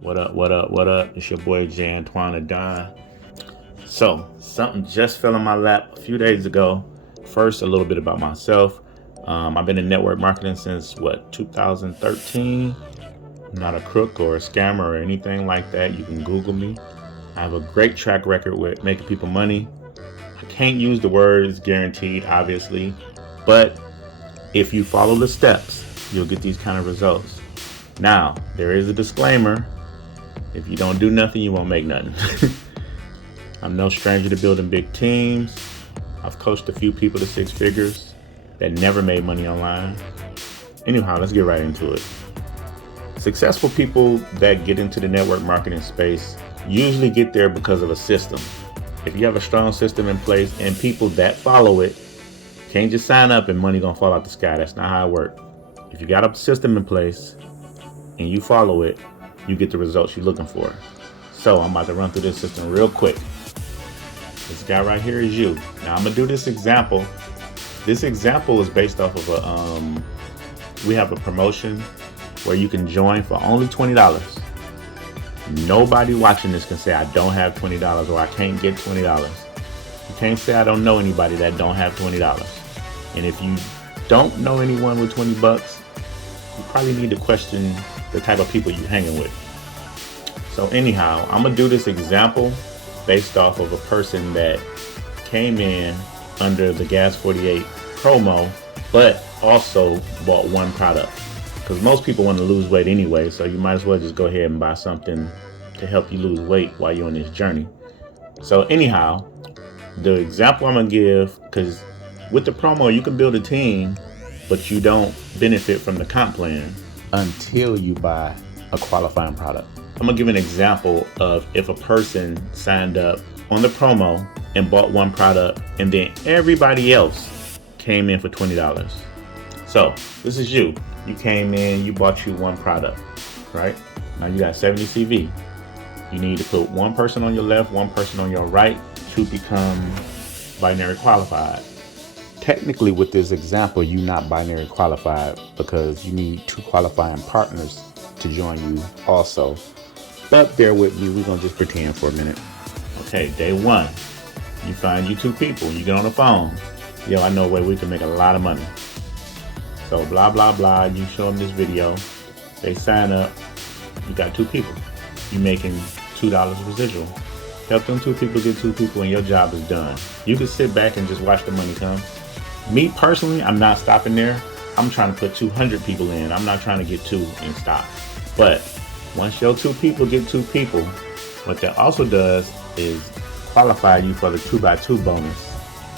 What up, what up, what up? It's your boy jantointhedon. So, something just fell in my lap a few days ago. First, a little bit about myself. I've been in network marketing since 2013. I'm not a crook or a scammer or anything like that. You can Google me. I have a great track record with making people money. I can't use the words guaranteed, obviously, but if you follow the steps, you'll get these kind of results. Now, there is a disclaimer. If you don't do nothing, you won't make nothing. I'm no stranger to building big teams. I've coached a few people to six figures that never made money online. Anyhow, let's get right into it. Successful people that get into the network marketing space usually get there because of a system. If you have a strong system in place and people that follow it, can't just sign up and money gonna fall out the sky. That's not how it works. If you got a system in place and you follow it, you get the results you're looking for. So I'm about to run through this system real quick. This guy right here is you. Now I'm gonna do this example. This example is based off of we have a promotion where you can join for only $20. Nobody watching this can say I don't have $20 or I can't get $20. You can't say I don't know anybody that don't have $20. And if you don't know anyone with 20 bucks, you probably need to question the type of people you're hanging with. So anyhow, I'm gonna do this example based off of a person that came in under the Gas 48 promo, but also bought one product. Because most people want to lose weight anyway, so you might as well just go ahead and buy something to help you lose weight while you're on this journey. So anyhow, the example I'm gonna give, because with the promo you can build a team, but you don't benefit from the comp plan until you buy a qualifying product. I'm gonna give an example of if a person signed up on the promo and bought one product and then everybody else came in for $20. So this is you. You came in, you bought you one product, right? Now you got 70 CV. You need to put one person on your left, one person on your right to become binary qualified. Technically with this example, you're not binary qualified because you need two qualifying partners to join you also. But bear with me, we're gonna just pretend for a minute. Okay, day one, you find you two people, you get on the phone. Yo, I know a way we can make a lot of money. So blah, blah, blah, you show them this video, they sign up, you got two people. You're making $2 residual. Help them two people get two people and your job is done. You can sit back and just watch the money come. Me personally, I'm not stopping there. I'm trying to put 200 people in. I'm not trying to get two and stop. But once your two people get two people, what that also does is qualify you for the 2x2 bonus,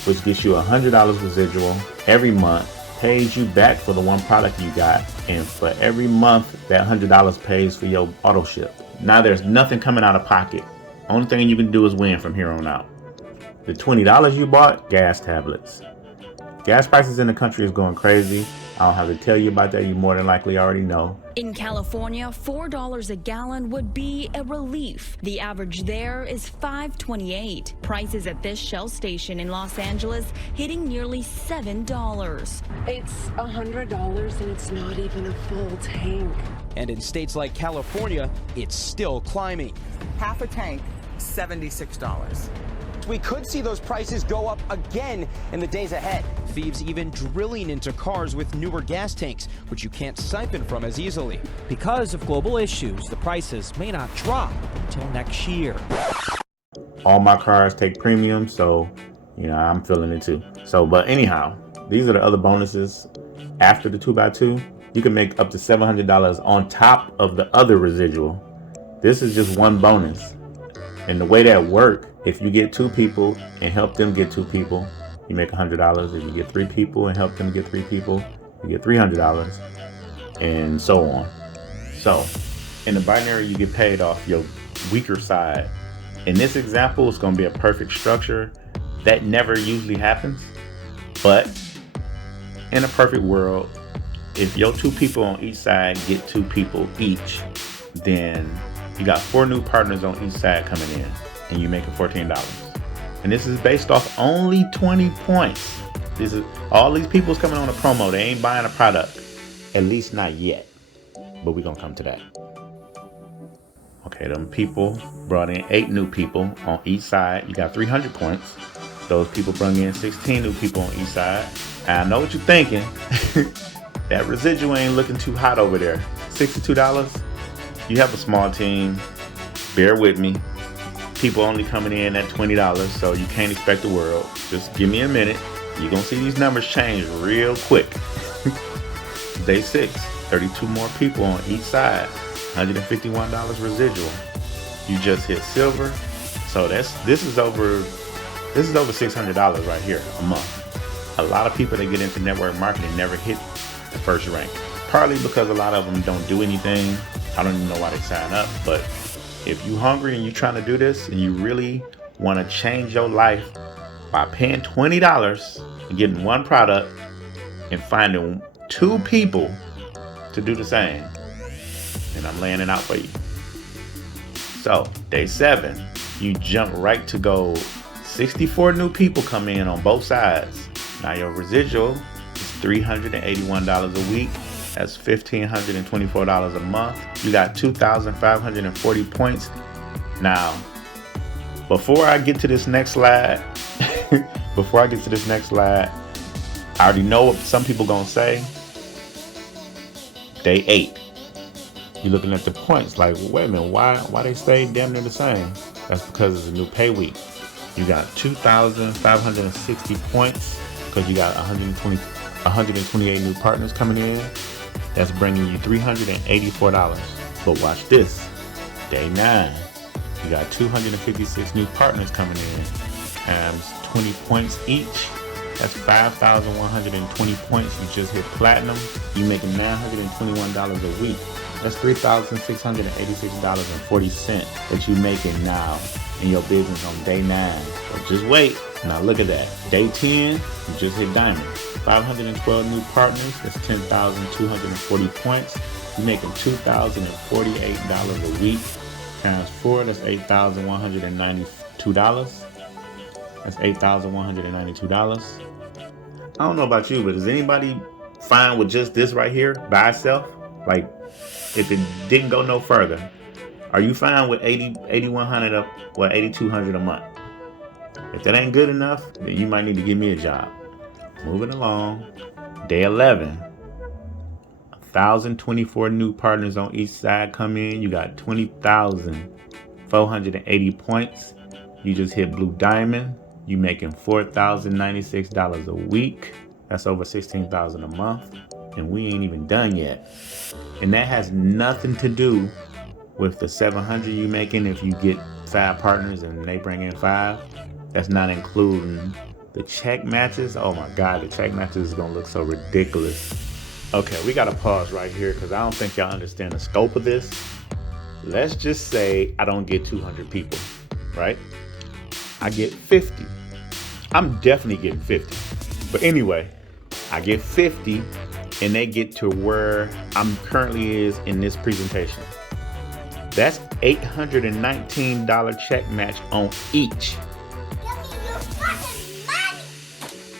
which gets you $100 residual every month, pays you back for the one product you got, and for every month that $100 pays for your auto ship. Now there's nothing coming out of pocket. Only thing you can do is win from here on out. The $20 you bought, gas tablets. Gas prices in the country is going crazy. I don't have to tell you about that. You more than likely already know. In California, $4 a gallon would be a relief. The average there is $5.28. Prices at this Shell station in Los Angeles hitting nearly $7. It's $100 and it's not even a full tank. And in states like California, it's still climbing. Half a tank, $76. We could see those prices go up again in the days ahead. Thieves even drilling into cars with newer gas tanks, which you can't siphon from as easily. Because of global issues, the prices may not drop until next year. All my cars take premium, so I'm feeling it too. So, but anyhow, these are the other bonuses. After the 2x2, you can make up to $700 on top of the other residual. This is just one bonus. And the way that works, if you get two people and help them get two people, you make $100. If you get three people and help them get three people, you get $300, and so on. So in the binary, you get paid off your weaker side. In this example, it's going to be a perfect structure. That never usually happens. But in a perfect world, if your two people on each side get two people each, then you got 4 new partners on each side coming in, and you're making $14. And this is based off only 20 points. This is all these people's coming on a promo. They ain't buying a product, at least not yet. But we're gonna come to that. Okay, them people brought in 8 new people on each side. You got 300 points. Those people brought in 16 new people on each side. And I know what you're thinking. That residual ain't looking too hot over there. $62. You have a small team. Bear with me. People only coming in at $20, so you can't expect the world. Just give me a minute. You're gonna see these numbers change real quick. Day 6, 32 more people on each side. $151 residual. You just hit silver. So this is over $600 right here a month. A lot of people that get into network marketing never hit the first rank. Partly because a lot of them don't do anything. I don't even know why they sign up, but if you're hungry and you're trying to do this and you really want to change your life by paying $20 and getting one product and finding 2 people to do the same, and I'm laying it out for you. So day 7, you jump right to gold. 64 new people come in on both sides. Now your residual is $381 a week. That's $1,524 a month. You got 2,540 points. Now, before I get to this next slide, I already know what some people gonna say. Day 8. You're looking at the points like, wait a minute, why they stay damn near the same? That's because it's a new pay week. You got 2,560 points because you got 128 new partners coming in. That's bringing you $384. But watch this. Day 9. You got 256 new partners coming in. Times 20 points each. That's 5,120 points. You just hit platinum. You're making $921 a week. That's $3,686.40 that you're making now in your business on day 9. So just wait. Now look at that. Day 10, you just hit diamond. 512 new partners. That's 10,240 points. You're making $2,048 a week. Times 4, that's $8,192. That's $8,192. I don't know about you, but is anybody fine with just this right here by itself? Like, if it didn't go no further, are you fine with $8,100 or $8,200 a month? If that ain't good enough, then you might need to give me a job. Moving along. Day 11. 1,024 new partners on each side come in. You got 20,480 points. You just hit blue diamond. You making $4,096 a week. That's over $16,000 a month. And we ain't even done yet. And that has nothing to do with the $700 you making if you get 5 partners and they bring in 5. That's not including the check matches. Oh my God, the check matches is gonna look so ridiculous. Okay, we gotta pause right here because I don't think y'all understand the scope of this. Let's just say I don't get 200 people, right? I get 50. I'm definitely getting 50. But anyway, I get 50 and they get to where I'm currently is in this presentation. That's $819 check match on each.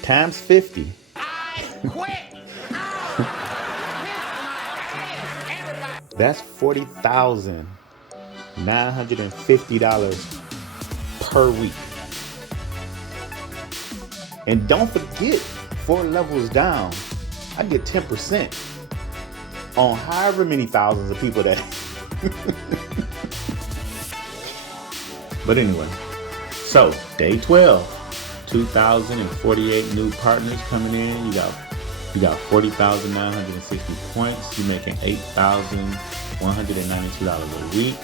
Times 50. That's $40,950 per week. And don't forget, 4 levels down, I get 10% on however many thousands of people that. But anyway, so day 12, 2,048 new partners coming in. You got 40,960 points. You're making $8,192 a week.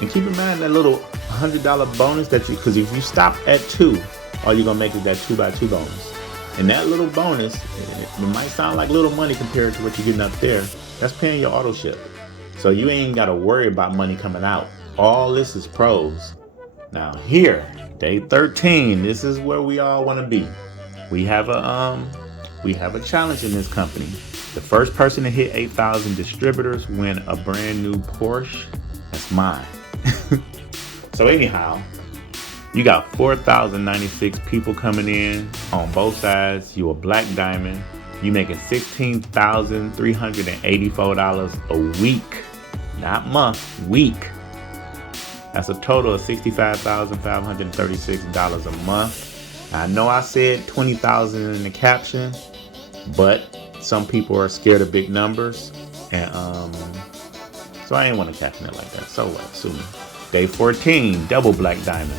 And keep in mind that little $100 bonus that you, because if you stop at 2, all you're gonna make is that 2x2 bonus. And that little bonus, it might sound like little money compared to what you're getting up there. That's paying your auto ship. So you ain't gotta worry about money coming out. All this is pros. Now here, day 13, this is where we all wanna be. We have a challenge in this company. The first person to hit 8,000 distributors win a brand new Porsche. That's mine. So anyhow, you got 4,096 people coming in on both sides. You a black diamond. You making $16,384 a week, not month, week. That's a total of $65,536 a month. I know I said $20,000 in the caption, but some people are scared of big numbers, and so I ain't want to caption it like that. So what? Sue me. Day 14, double black diamond.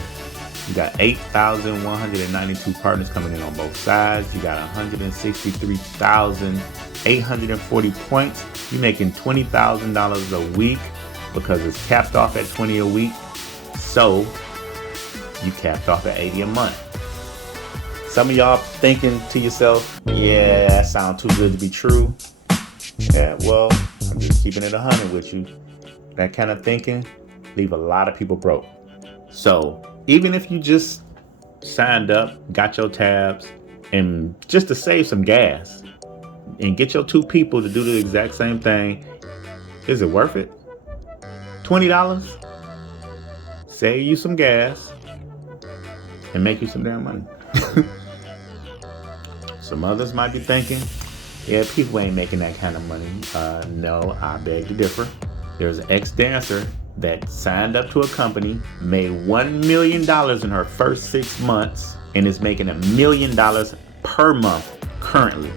You got 8,192 partners coming in on both sides. You got 163,840 points. You're making $20,000 a week because it's capped off at 20 a week. So you capped off at 80 a month. Some of y'all thinking to yourself, yeah, that sounds too good to be true. Yeah, well, I'm just keeping it 100 with you. That kind of thinking leave a lot of people broke. So even if you just signed up, got your tabs, and just to save some gas and get your 2 people to do the exact same thing, is it worth it? $20? Save you some gas and make you some damn money. Some others might be thinking, yeah, people ain't making that kind of money. No, I beg to differ. There's an ex-dancer that signed up to a company, made $1 million in her first 6 months, and is making $1 million per month currently.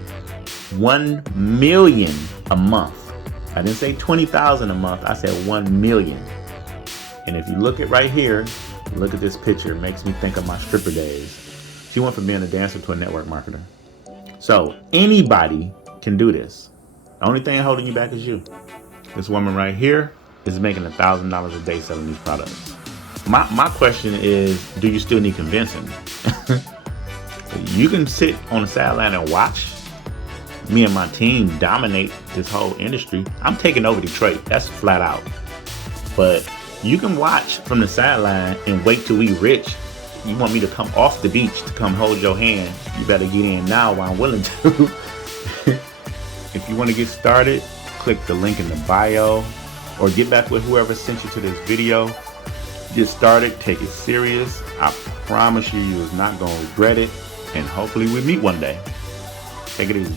$1 million a month. I didn't say 20,000 a month. I said 1 million. And if you look at right here, look at this picture. It makes me think of my stripper days. She went from being a dancer to a network marketer. So anybody can do this. The only thing holding you back is you. This woman right here is making $1,000 a day selling these products. My question is, do you still need convincing? You can sit on the sideline and watch me and my team dominate this whole industry. I'm taking over Detroit. That's flat out. But you can watch from the sideline and wait till we rich. You want me to come off the beach to come hold your hand? You better get in now while I'm willing to. If you want to get started, click the link in the bio or get back with whoever sent you to this video. Get started, take it serious. I promise you, you're not going to regret it. And hopefully we meet one day. Take it easy.